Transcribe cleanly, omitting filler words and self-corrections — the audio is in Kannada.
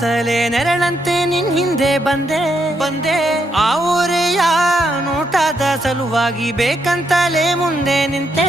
ಅಂತಲೇ ನೆರಳಂತೆ ನಿನ್ ಹಿಂದೆ ಬಂದೆ ಆ ಊರೆಯ ನೋಟದ ಸಲುವಾಗಿ ಬೇಕಂತಲೇ ಮುಂದೆ ನಿಂತೆ